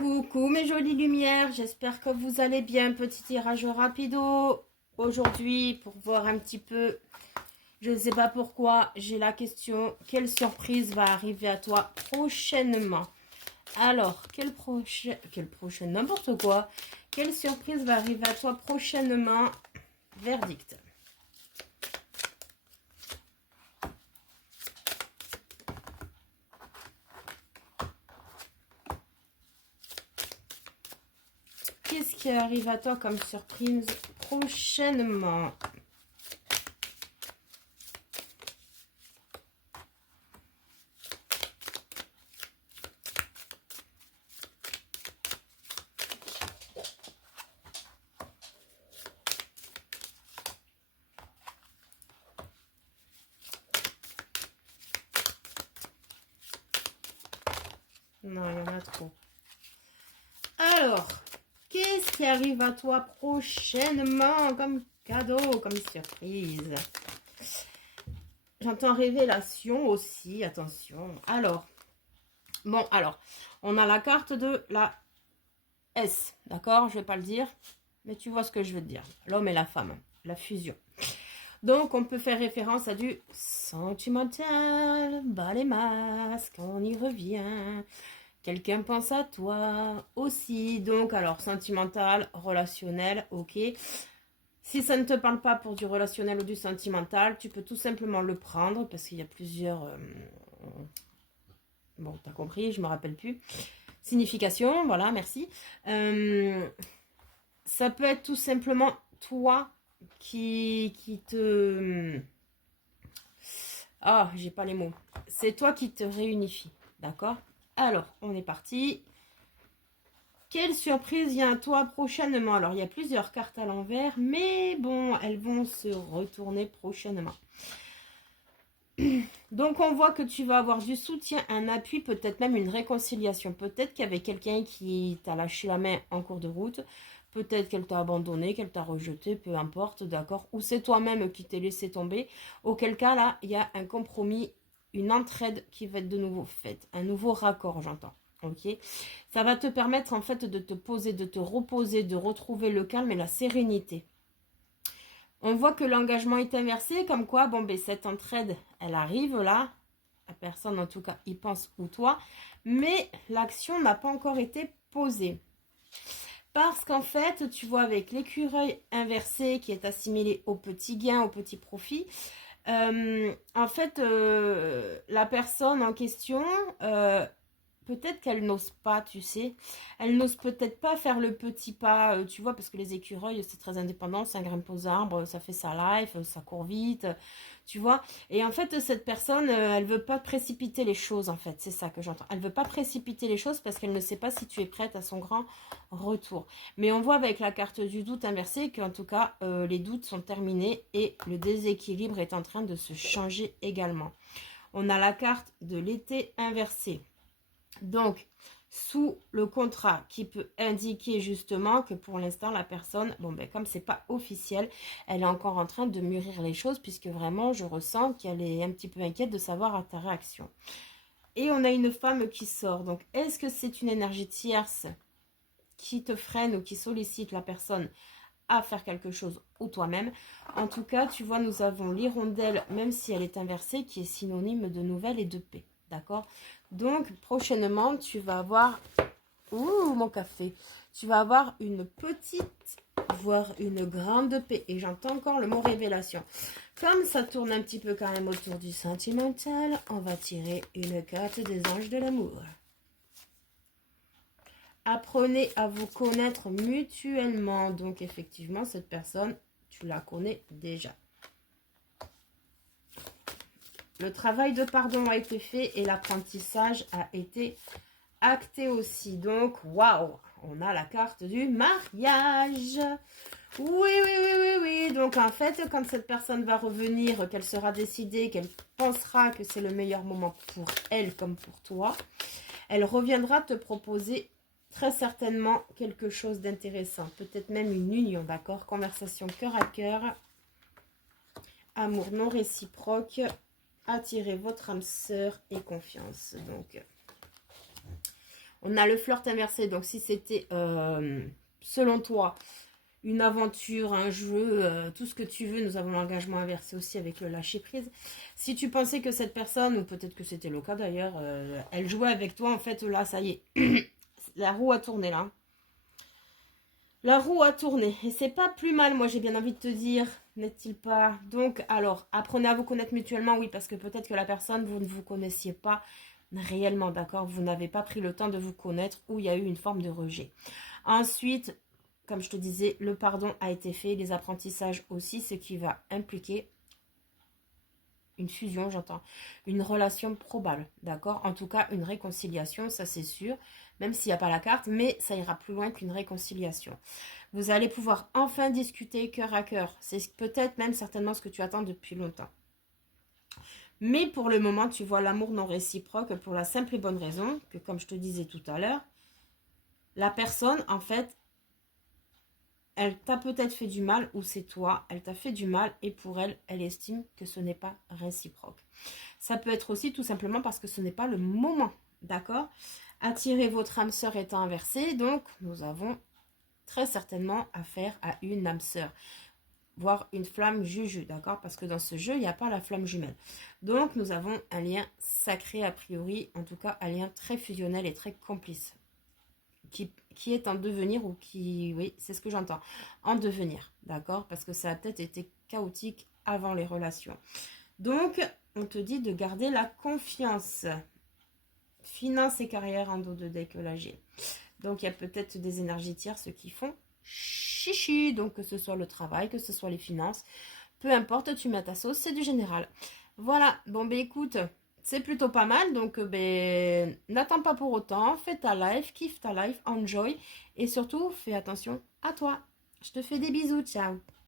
Coucou mes jolies lumières, j'espère que vous allez bien. Petit tirage rapido aujourd'hui pour voir un petit peu, je ne sais pas pourquoi, j'ai la question, quelle surprise va arriver à toi prochainement? Alors, quelle prochaine, n'importe quoi, quelle surprise va arriver à toi prochainement? Verdict. Qu'est-ce qui arrive à toi comme surprise prochainement? Non, il y en a trop. Alors, qu'est-ce qui arrive à toi prochainement comme cadeau, comme surprise? J'entends révélation aussi, attention. Alors, on a la carte de la S, d'accord? Je ne vais pas le dire, mais tu vois ce que je veux te dire. L'homme et la femme, la fusion. Donc, on peut faire référence à du sentimental, bas les masques, on y revient. Quelqu'un pense à toi aussi. Donc, alors, sentimental, relationnel, ok. Si ça ne te parle pas pour du relationnel ou du sentimental, tu peux tout simplement le prendre parce qu'il y a plusieurs... bon, t'as compris, je me rappelle plus. Signification, voilà, merci. Ça peut être tout simplement toi qui te... Ah, j'ai pas les mots. C'est toi qui te réunifie, d'accord? Alors, on est parti. Quelle surprise vient à toi prochainement? Alors, il y a plusieurs cartes à l'envers, mais bon, elles vont se retourner prochainement. Donc, on voit que tu vas avoir du soutien, un appui, peut-être même une réconciliation. Peut-être qu'il y avait quelqu'un qui t'a lâché la main en cours de route. Peut-être qu'elle t'a abandonné, qu'elle t'a rejeté, peu importe, d'accord? Ou c'est toi-même qui t'es laissé tomber. Auquel cas, là, il y a un compromis, une entraide qui va être de nouveau faite. Un nouveau raccord, j'entends. Ok, ça va te permettre en fait de te poser, de te reposer, de retrouver le calme et la sérénité. On voit que l'engagement est inversé, comme quoi, bon, ben, cette entraide, elle arrive là, la personne en tout cas y pense ou toi, mais l'action n'a pas encore été posée. Parce qu'en fait, tu vois, avec l'écureuil inversé qui est assimilé au petit gain, au petit profit, en fait, la personne en question... peut-être qu'elle n'ose pas, tu sais. Elle n'ose peut-être pas faire le petit pas, tu vois, parce que les écureuils, c'est très indépendant, ça grimpe aux arbres, ça fait sa life, ça court vite, tu vois. Et en fait, cette personne, elle veut pas précipiter les choses, en fait. C'est ça que j'entends. Elle veut pas précipiter les choses parce qu'elle ne sait pas si tu es prête à son grand retour. Mais on voit avec la carte du doute inversée qu'en tout cas, les doutes sont terminés et le déséquilibre est en train de se changer également. On a la carte de l'été inversé. Donc, sous le contrat qui peut indiquer justement que pour l'instant, la personne, bon ben comme c'est pas officiel, elle est encore en train de mûrir les choses puisque vraiment, je ressens qu'elle est un petit peu inquiète de savoir ta réaction. Et on a une femme qui sort. Donc, est-ce que c'est une énergie tierce qui te freine ou qui sollicite la personne à faire quelque chose ou toi-même? En tout cas, tu vois, nous avons l'hirondelle, même si elle est inversée, qui est synonyme de nouvelle et de paix. D'accord? Donc, prochainement, tu vas avoir... Ouh, mon café. Tu vas avoir une petite, voire une grande paix. Et j'entends encore le mot révélation. Comme ça tourne un petit peu quand même autour du sentimental, on va tirer une carte des anges de l'amour. Apprenez à vous connaître mutuellement. Donc, effectivement, cette personne, tu la connais déjà. Le travail de pardon a été fait et l'apprentissage a été acté aussi. Donc, waouh, on a la carte du mariage. Oui, oui, oui, oui, oui. Donc, en fait, quand cette personne va revenir, qu'elle sera décidée, qu'elle pensera que c'est le meilleur moment pour elle comme pour toi, elle reviendra te proposer très certainement quelque chose d'intéressant. Peut-être même une union, d'accord? Conversation cœur à cœur. Amour non réciproque. Attirez votre âme sœur et confiance. Donc, On a le flirt inversé. Donc, si c'était, selon toi, une aventure, un jeu, tout ce que tu veux, nous avons l'engagement inversé aussi avec le lâcher prise. Si tu pensais que cette personne, ou peut-être que c'était le cas d'ailleurs, elle jouait avec toi, en fait, là, ça y est. La roue a tourné, là. La roue a tourné. Et c'est pas plus mal, moi, j'ai bien envie de te dire, n'est-il pas? Donc, alors, apprenez à vous connaître mutuellement, oui, parce que peut-être que la personne, vous ne vous connaissiez pas réellement, d'accord? Vous n'avez pas pris le temps de vous connaître, ou il y a eu une forme de rejet. Ensuite, comme je te disais, le pardon a été fait, les apprentissages aussi, ce qui va impliquer une fusion, j'entends, une relation probable, d'accord? En tout cas, une réconciliation, ça c'est sûr, même s'il n'y a pas la carte, mais ça ira plus loin qu'une réconciliation. Vous allez pouvoir enfin discuter cœur à cœur. C'est peut-être même certainement ce que tu attends depuis longtemps. Mais pour le moment, tu vois l'amour non réciproque pour la simple et bonne raison que, comme je te disais tout à l'heure, la personne, en fait, elle t'a peut-être fait du mal ou c'est toi, elle t'a fait du mal et pour elle, elle estime que ce n'est pas réciproque. Ça peut être aussi tout simplement parce que ce n'est pas le moment, d'accord? Attirer votre âme sœur étant inversée, donc nous avons très certainement affaire à une âme sœur, voire une flamme juju, d'accord? Parce que dans ce jeu, il n'y a pas la flamme jumelle. Donc nous avons un lien sacré a priori, en tout cas un lien très fusionnel et très complice. Qui est en devenir ou qui... Oui, c'est ce que j'entends. En devenir, d'accord? Parce que ça a peut-être été chaotique avant les relations. Donc, on te dit de garder la confiance. Finance et carrière en dos de décollagé. Donc, il y a peut-être des énergies tierces qui font chichi. Donc, que ce soit le travail, que ce soit les finances. Peu importe, tu mets ta sauce, c'est du général. Voilà, bon, ben écoute... C'est plutôt pas mal, donc ben, n'attends pas pour autant, fais ta life, kiffe ta life, enjoy et surtout fais attention à toi. Je te fais des bisous, ciao.